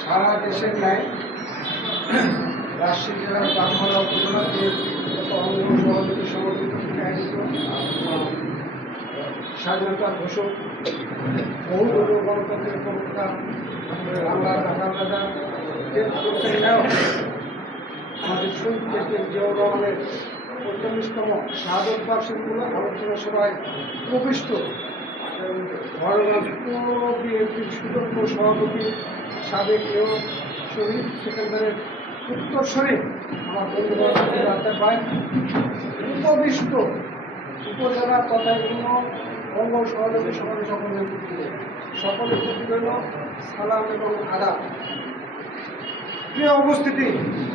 সারা দেশের ন্যায় রাজশাহী জেলার বাঘমারা উপজেলাতে অঙ্গ সহযোগী সংগঠিত থেকে আয়োজিত স্বাধীনতা ঘোষক বহু গণতন্ত্রের প্রবক্তা বাংলার রাজা আমাদের শহীদ প্রেসিডেন্ট জিয়াউর রহমানের ৪৫তম শাহাদত বার্ষিকীর আলোচনা সভায় উপবিষ্ট বিএনপির সুদক্ষ সভাপতি সাবেক এও শহীদ সেকেন্ডারের উত্তরস্বরী আমার বন্ধুবান্ধব ভাই উপবিষ্ট উপজেলা তথা অঙ্গ সহযোগী সমাবেশ সকলের প্রতি রইল সালাম এবং আদাব। প্রিয় উপস্থিতি,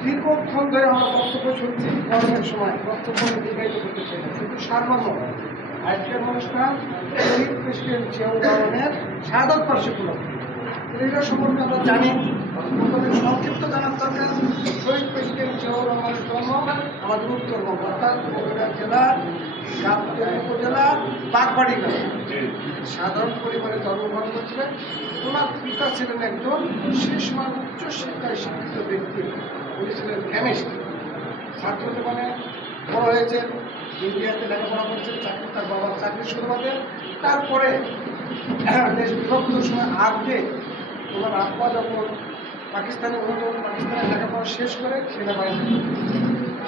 দীর্ঘক্ষণ ধরে আমরা বক্তব্য শুনছি। গরমের সময় বক্তব্য দীর্ঘায়িত করতে চাই শুধু সারমর্ম আজকের অনুষ্ঠান শহীদ প্রেসিডেন্ট জিয়াউর রহমানের শাহাদত বার্ষিকী উপলক্ষে এটা সম্পর্কে আমরা জানি। প্রথমে সংক্ষিপ্ত জানার দরকার। শহীদ প্রেসিডেন্ট জিয়াউর রহমানের জন্ম আমাদের উত্তরবঙ্গ অর্থাৎ বগুড়া জেলার গাবতলী উপজেলার বাগবাড়ি গ্রামে সাধারণ পরিবারে জন্মগ্রহণ করেছিলেন। ওনার পিতা ছিলেন একজন সে সময় উচ্চশিক্ষায় শিক্ষিত ব্যক্তি। উনি ছিলেন কেমিস্ট। ছাত্র জীবনে বড় হয়েছেন, ইন্ডিয়াতে লেখাপড়া করছেন, তার বাবার চাকরি শুরু করেন। তারপরে দেশ বিভক্ত সময় আগে ওনার আব্বা যখন পাকিস্তানে লেখাপড়া শেষ করে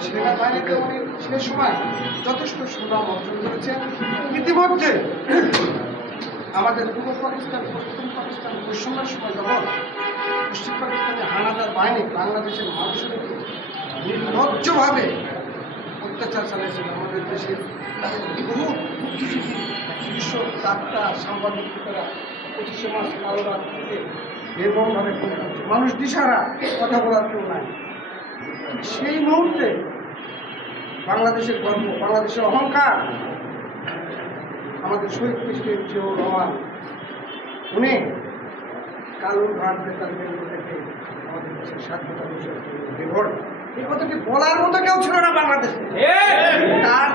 সেনাবাহিনীতে উনি সে সময় যথেষ্ট সুনাম অর্জন করেছেন। ইতিমধ্যে আমাদের পূর্ব পাকিস্তান পশ্চিম পাকিস্তান বৈষম্যের সময় যখন পশ্চিম পাকিস্তানের হানাদার বাহিনী বাংলাদেশের মানুষের নির্লজ্জভাবে অত্যাচার চালিয়েছিল, আমাদের দেশের বহু কৃষক ডাক্তার সাংবাদিকরা 25শে মার্চ কালো রাত থেকে নির্মমভাবে মানুষ দিশারা কথা বলার কেউ নাই। সেই মুহূর্তে বাংলাদেশের গর্ব, বাংলাদেশের অহংকার আমাদের শহীদ প্রেসিডেন্ট জিয়াউর রহমান, উনি কালুর ঘাট বেতার কেন্দ্র থেকে আমাদের দেশের স্বাধীনতা ঘোষণা এই কথাটি বলার মতো কেউ ছিল না বাংলাদেশে। তার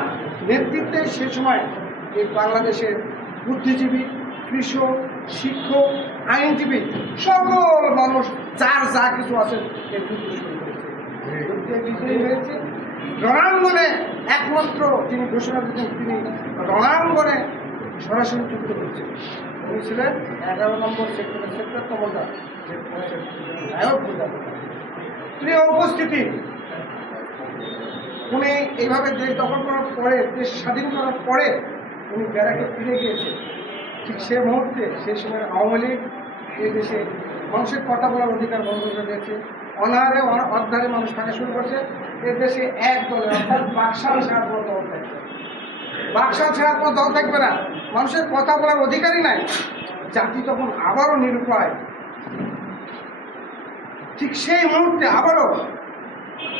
নেতৃত্বে সে সময় এই বাংলাদেশের বুদ্ধিজীবী, কৃষক, শিক্ষক, আইনজীবী সকল মানুষ যার যা কিছু আছেন এই যুদ্ধ শুরু করেছে, বিজয়ী হয়েছে। রণাঙ্গনে একমাত্র যিনি ঘোষণা দিতেন তিনি রণাঙ্গনে সরাসরি যুদ্ধ করছেন। উনি ছিলেন 11 নম্বর সেক্টরের সেক্টর কমান্ডার। প্রিয় উপস্থিতি, উনি এইভাবে দেশ দখল করার পরে, দেশ স্বাধীন করার পরে উনি ব্যারাকে ফিরে গিয়েছেন। ঠিক সে মুহূর্তে সেই সময় আওয়ামী লীগ এই দেশে মানুষের কথা বলার অধিকার বন্ধ করে দিয়েছে। অনাহারে অর্ধারে মানুষ থাকা শুরু করছে। এ দেশে এক দলের অর্থাৎ বাকশাল ছাড়া কোনো দল থাকবে, বাকশাল ছাড়া কোনো দল থাকবে না। মানুষের কথা বলার অধিকারই নাই। জাতি তখন আবারও নিরুপায়। ঠিক সেই মুহূর্তে আবারও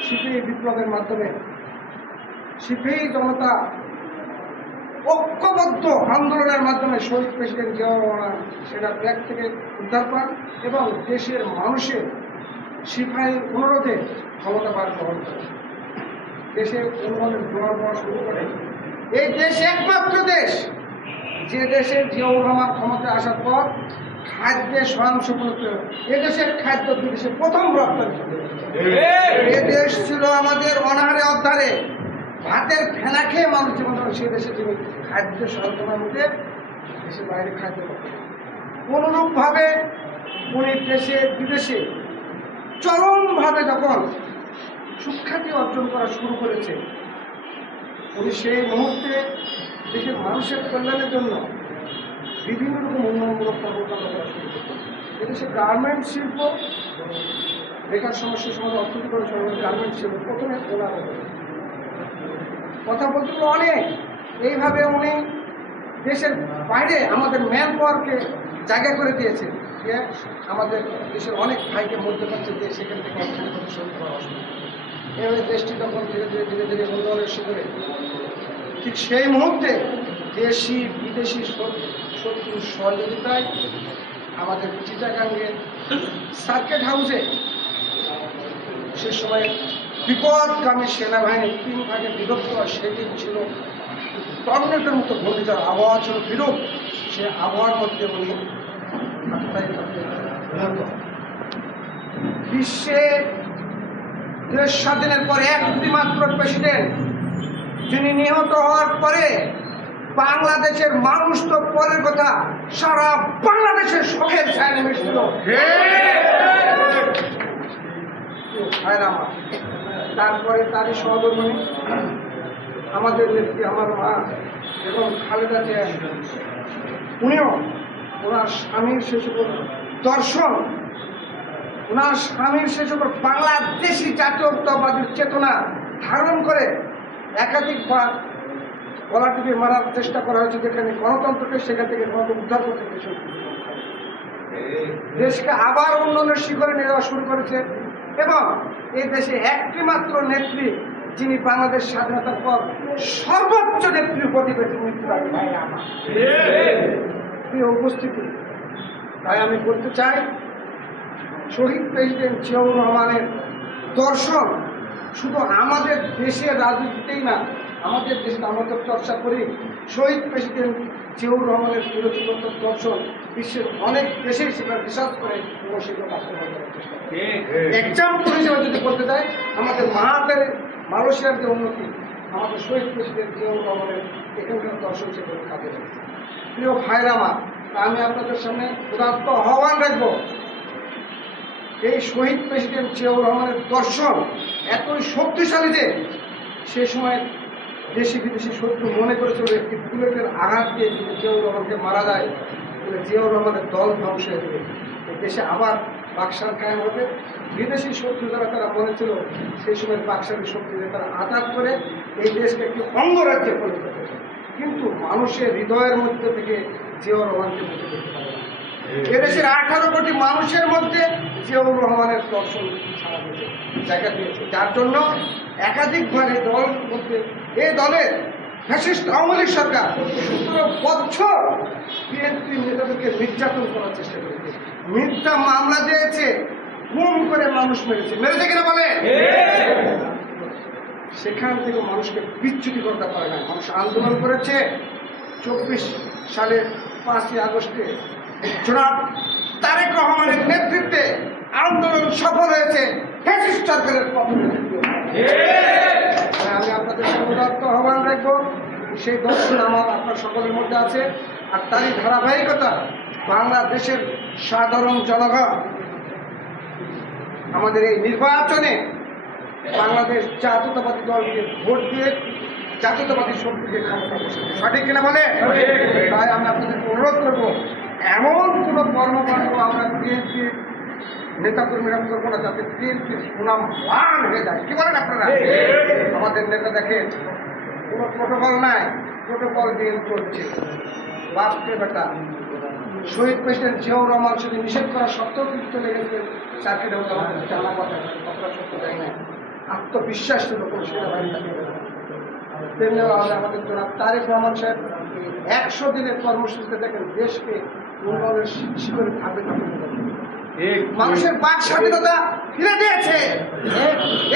সিপিআই বিপ্লবের মাধ্যমে সিপিআই জনতা ঐক্যবদ্ধ আন্দোলনের মাধ্যমে শহীদ প্রেসিডেন্ট জিয়াউর রহমান সেটা ব্যাগ থেকে উদ্ধার পান এবং দেশের মানুষের সিপাহীর অনুরোধে ক্ষমতাবান গ্রহণ করে দেশে উন্নয়নের জোয়ার হওয়া শুরু করে। এই দেশ একমাত্র দেশ যে দেশে জিয়াউর রহমান ক্ষমতায় আসার পর খাদ্যে স্বয়ংসম্পূর্ণ। এদেশের খাদ্য বিদেশে প্রথম রপ্তানি। এ দেশ ছিল আমাদের অনাহারে অর্ধারে ভাতের ফেনা খেয়ে মানুষ জীবন, সে দেশে যিনি খাদ্য স্বল্পতার মধ্যে দেশের বাইরে খাদ্য। অনুরূপভাবে উনি দেশে বিদেশে চরমভাবে যখন সুখ্যাতি অর্জন করা শুরু করেছে, উনি সেই মুহূর্তে দেশের মানুষের কল্যাণের জন্য বিভিন্ন রকম উন্নয়নমূলক কর্মকাণ্ড করা শুরু করছে। এদেশে গার্মেন্ট শিল্প, বেকার সমস্যার সমাধান, অর্থনীতি সমাধান, গার্মেন্ট শিল্প প্রথমে ওনার কথা বলতে অনেক। এইভাবে উনি দেশের বাইরে আমাদের ম্যান পাওয়ারকে জায়গা করে দিয়েছেন। যে আমাদের দেশের অনেক ভাইকে মধ্যে পাচ্ছে যে সেখান থেকে অর্থনীতি শুরু করা অসুবিধা। এইভাবে দেশটি তখন ধীরে ধীরে উন্নয়নের শিখরে। ঠিক সেই মুহূর্তে দেশি বিদেশি শত্রুর সহযোগিতায় আমাদের চিটাগাঙ্গের সার্কিট হাউসে সে সময় বিপদগামী সেনাবাহিনী 3 ভাগে বিভক্ত। সেদিন ছিল টর্নেডোর মতো ঘূর্ণিঝড় আবহাওয়া, ছিল বিরূপ। সে আবহাওয়ার মধ্যে উনি বিশ্বে দেশ স্বাধীনের পরে একটি মাত্র প্রেসিডেন্ট যিনি নিহত হওয়ার পরে বাংলাদেশের মানুষ তো পরের কথা, সারা বাংলাদেশের শোকের ছায়া নেমে এসেছিল। তারপরে তারই সহধর্মিণী আমাদের নেত্রী, আমার মা এবং খালেদা জিয়া, উনিও ওনার স্বামীর সে সকল দর্শন, ওনার স্বামীর সে সকল বাংলাদেশি জাতীয়তাবাদীর চেতনা ধারণ করে একাধিকবার গলা টিপে মারার চেষ্টা করা হয়েছে, যেখানে গণতন্ত্রকে সেখান থেকে গণতন্ত্র উদ্ধার করতে গেছে, দেশকে আবার উন্নয়নের শিখরে নিয়ে যাওয়া শুরু করেছে। এবং এই দেশে একটি মাত্র নেত্রী যিনি বাংলাদেশ স্বাধীনতার পর সর্বোচ্চ নেত্রী উপাধি পেয়েছেন প্রিয় উপস্থিতি। তাই আমি বলতে চাই, শহীদ প্রেসিডেন্ট জিয়াউর রহমানের দর্শন শুধু আমাদের দেশের রাজনীতিতেই না, আমাদের দেশে আমরা তো চর্চা করি, শহীদ প্রেসিডেন্ট জিয়াউর রহমানের ফিলোসফিগত দর্শন বিশ্বের অনেক দেশেই সেটা রিসার্চ করে এবং সেটা বাস্তবায়ন করার চেষ্টা করে। এক্সাম্পল হিসেবে যদি বলতে চাই, আমাদের মালয়েশিয়ার যে উন্নতি আমাদের শহীদ প্রেসিডেন্ট জিয়াউর রহমানের এখানকার দর্শন সেগুলো কাজে লাগে। প্রিয় ভাইরা আমার, আমি আপনাদের সামনে উদাত্ত আহ্বান রাখবো, এই শহীদ প্রেসিডেন্ট জিয়াউর রহমানের দর্শন এতই শক্তিশালী যে সে সময় দেশি বিদেশি শত্রু মনে করেছিল একটি বুলেটের আঘাত দিয়ে যদি জিয়াউর রহমানকে মারা যায় তাহলে জিয়াউর রহমানের দল ধ্বংস হয়ে যাবে, এই দেশে আবার বাকশাল কায়েম হবে। বিদেশি শত্রু যারা তারা মনে ছিল সেই সময় বাকশালী শক্তিদের তারা আঘাত করে এই দেশকে একটি অঙ্গরাজ্যে পরিণত করেছে, কিন্তু মানুষের হৃদয়ের মধ্যে থেকে জিয়াউর রহমানকে মুছে দিতে পারে না। এদেশের 18 কোটি মানুষের মধ্যে জিয়াউর রহমানের দর্শন সারা দেশে জায়গা দিয়েছে, যার জন্য একাধিকবার এই দলের মধ্যে এই দলের ফ্যাসিস্ট আওয়ামী লীগ সরকার 17 বছর বিএনপি নেতাদেরকে নির্যাতন করার চেষ্টা করেছে, মিথ্যা মামলা দিয়েছে, গুম করে মানুষ মেরেছে কিনা বলে, সেখান থেকে মানুষকে বিচ্যুতি করতে পারে না। মানুষ আন্দোলন করেছে। 24 সালের 5ই আগস্টে জনাব তারেক রহমানের নেতৃত্বে আন্দোলন সফল হয়েছে ফ্যাসিস্ট সরকারের পতনে। আমি আপনাদের উদাত্ত আহ্বান রাখবো, সেই দর্শন আমার আপনার সকলের মধ্যে আছে, আর তারই ধারাবাহিকতা বাংলাদেশের সাধারণ জনগণ আমাদের এই নির্বাচনে বাংলাদেশ জাতীয়তাবাদী দলকে ভোট দিয়ে জাতীয়তাবাদী শক্তিকে ক্ষমতা বসেছে, সঠিক কিনা বলে। তাই আমি আপনাদেরকে অনুরোধ করবো, এমন কোনো কর্মকাণ্ড আমরা বিএনপির নেতাকর্মীরা করবো না যাতে বিএনপির সুনাম মান হয়ে যায়। কি বলেন আপনারা? আমাদের নেতা দেখেন কোনো প্রোটোকল নাই, প্রোটোকল দিয়ে চলছে। বাপকে বেটা শহীদ প্রেসিডেন্ট জিয়াউর রহমান শুধু নিষেধ করা সত্ত্বেও কিন্তু চলে গেছেন চাকরি দেওয়া, আমাদের জানা কথা কতটা সত্য দেয় না, আত্মবিশ্বাস ছিল কোনো সেনাবাহিনী থাকে না। তেমনি আমাদের জনাব তারেক রহমান সাহেব 100 দিনের কর্মসূচিতে দেখেন দেশকে উন্নয়নের শিখরে ধাপে ধাপে মানুষের বাক স্বাধীনতা ফিরে দিয়েছে।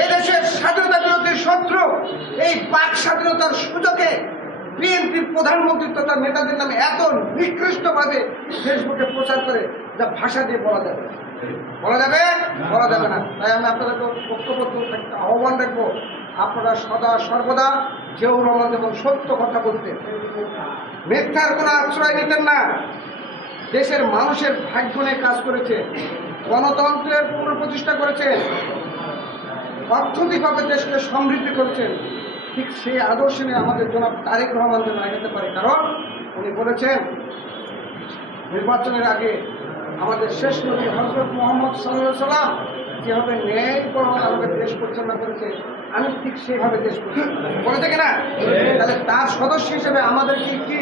এদেশের স্বাধীনতা বিরোধী শত্রু এই বাক স্বাধীনতার সুযোগে বিএনপির প্রধানমন্ত্রী তথা নেতাদের নামে এত নিকৃষ্টভাবে ফেসবুকে প্রচার করে যা ভাষা দিয়ে বলা যাবে না। তাই আমি আপনাদেরকে ঐক্যবদ্ধ একটা আহ্বান রাখবো, আপনারা সদা সর্বদা জিয়াউর রহমান এবং সত্য কথা বলতেন, মিথ্যার কোনো আশ্রয় নিতেন না। দেশের মানুষের ভাগ্য নিয়ে কাজ করেছে, গণতন্ত্রের পুনঃপ্রতিষ্ঠা করেছেন, অর্থনৈতিকভাবে দেশকে সমৃদ্ধি করেছেন। ঠিক সেই আদর্শ নিয়ে আমাদের জনাব তারেক রহমান যেন এগোতে পারে, কারণ উনি বলেছেন নির্বাচনের আগে আমাদের শেষ নবী হযরত মুহাম্মদ সাল্লাল্লাহু আলাইহি সাল্লাম যেভাবে ন্যায়পরায়ণ আমাদের দেশ পরিচালনা করেছে, আমি ঠিক সেইভাবে দেশ পরিচালনা বলেছে কিনা। তাহলে তার সদস্য হিসেবে আমাদের কি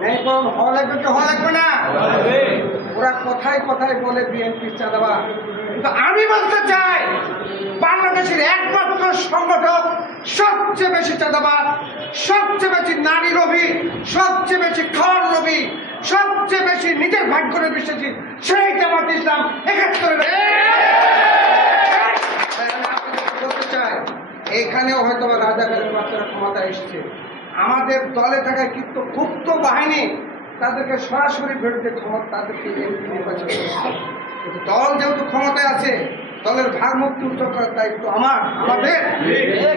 ন্যায়পরায়ণ হওয়া লাগবে কি হওয়া লাগবে না? ওরা কথায় কথায় বলে বিএনপি চাঁদাবাজ, কিন্তু আমি বলতে চাই বাংলাদেশের একমাত্র সংগঠন সবচেয়ে বেশি চাঁদাবাজ, সবচেয়ে বেশি নারী লোভী, সবচেয়ে বেশি খাওয়ার লোভী, সবচেয়ে বেশি নিজের ভাগ্যে বিশ্বাসী সেই জামাত ইসলাম। 71 বলতে চাই এখানেও হয়তো রাজাকারের বাচ্চারা ক্ষমতা এসেছে, আমাদের দলে থাকা কিন্তু গুপ্ত বাহিনী তাদেরকে সরাসরি ভোটে ক্ষমতা তাদেরকে এমপি নির্বাচন করেছে। কিন্তু দল যেহেতু ক্ষমতায় আছে, দলের ভারমুক্তি উদ্যোগ করার দায়িত্ব আমাদের।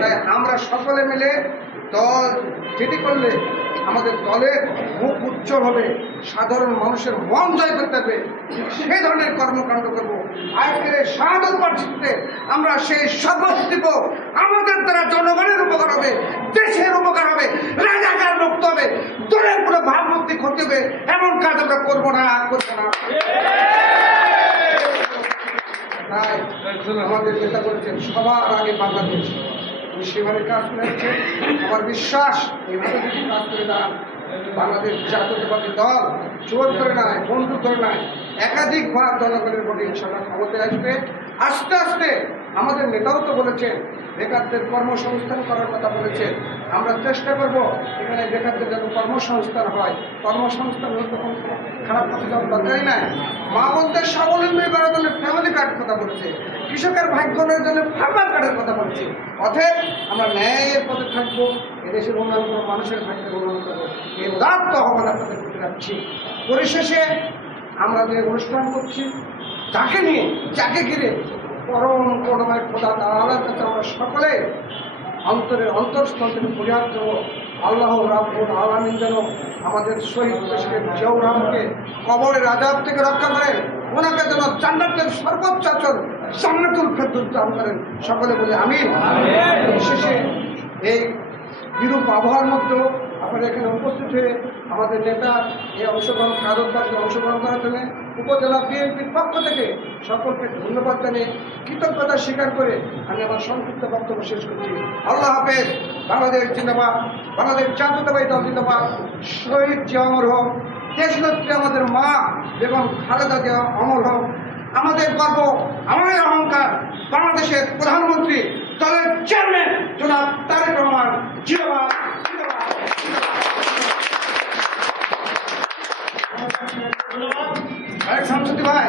তাই আমরা সকলে মিলে দল যেটি করলে আমাদের দলের মুখ উজ্জ্বল হবে, সাধারণ মানুষের মন জয় করতে হবে, সেই ধরনের কর্মকাণ্ড করবো। আজকের এই শাহাদত বার্ষিকীতে আমরা সেই শপথ দিব, আমাদের দ্বারা জনগণের উপকার হবে, দেশের উপকার হবে, রাজাকার মুক্ত হবে, দলের কোনো ভাবমূর্তি ক্ষতি হবে এমন কাজ আমরা করবো না। তাই আমাদের নেতা বলেছেন সবার আগে বাংলাদেশ, সেভাবে কাজ করে যাচ্ছে। আমার বিশ্বাস এইভাবে যদি কাজ করে দাঁড়ান, বাংলাদেশ জাতীয়তাবাদী দল জোর করে নয়, বন্ধু করে নয়, একাধিকবার জনগণের ভোটে ইনশাল্লাহ ক্ষমতায় আসবে। আস্তে আস্তে আমাদের নেতাও তো বলেছেন বেকারদের কর্মসংস্থান করার কথা বলেছেন। আমরা চেষ্টা করব এখানে বেকারদের যেন কর্মসংস্থান হয়। কর্মসংস্থান হলে তখন খারাপ কথা যাওয়ার দরকারই নাই। মা বোনদের স্বাবলম্বী করার জন্য ফ্যামিলি কার্ডের কথা বলেছে, কৃষকের ভাগ্যের জন্য ফার্মার কার্ডের কথা বলছি। অতএব আমরা ন্যায়ের পথে থাকবো, এদেশের উন্নয়ন করবো, মানুষের ভাগ্যের উন্নয়ন করবো, এই উদাত্ত আহ্বান আপনাদের করতে রাখছি। পরিশেষে আমরা যে অনুষ্ঠান করছি, যাকে নিয়ে যাকে ঘিরে পরম করুণাময় খোদা তাআলার কাছে আমরা সকলে অন্তরের অন্তঃস্থল থেকে ফরিয়াদ দেব, আল্লাহ রাব্বুল আলামিন যেন আমাদের শহীদ প্রেসিডেন্ট জিয়াউর রহমানকে কবরের আযাব থেকে রক্ষা করেন, ওনাকে যেন জান্নাতের সর্বোচ্চ আসন জান্নাতুল ফেরদৌস দান করেন। সকলে বলে আমিন। বিশেষে এই বিরূপ আবহাওয়ার মধ্যেও আপনারা এখানে উপস্থিত হয়ে আমাদের নেতা এই অংশগ্রহণ কারণবাসী অংশগ্রহণ করার জন্য উপজেলা বিএনপির পক্ষ থেকে সকলকে ধন্যবাদ জানিয়ে কৃতজ্ঞতা স্বীকার করে আমি আমার সংক্ষিপ্ত বক্তব্য শেষ করছি। আল্লাহ হাফেজ। বাংলাদেশ জিন্দাবাদ, বাংলাদেশ জাতীয়তাবাদী দল জিন্দাবাদ। শহীদ জিয়া অমর হোক, দেশনেত্রী আমাদের মা এবং খালেদা জিয়া অমর হোক। আমাদের গর্ব, আমাদের অহংকার, বাংলাদেশের প্রধানমন্ত্রী দলের চেয়ারম্যান জনাব তারেক রহমান জিন্দাবাদ। শামসুদ্দি ভাই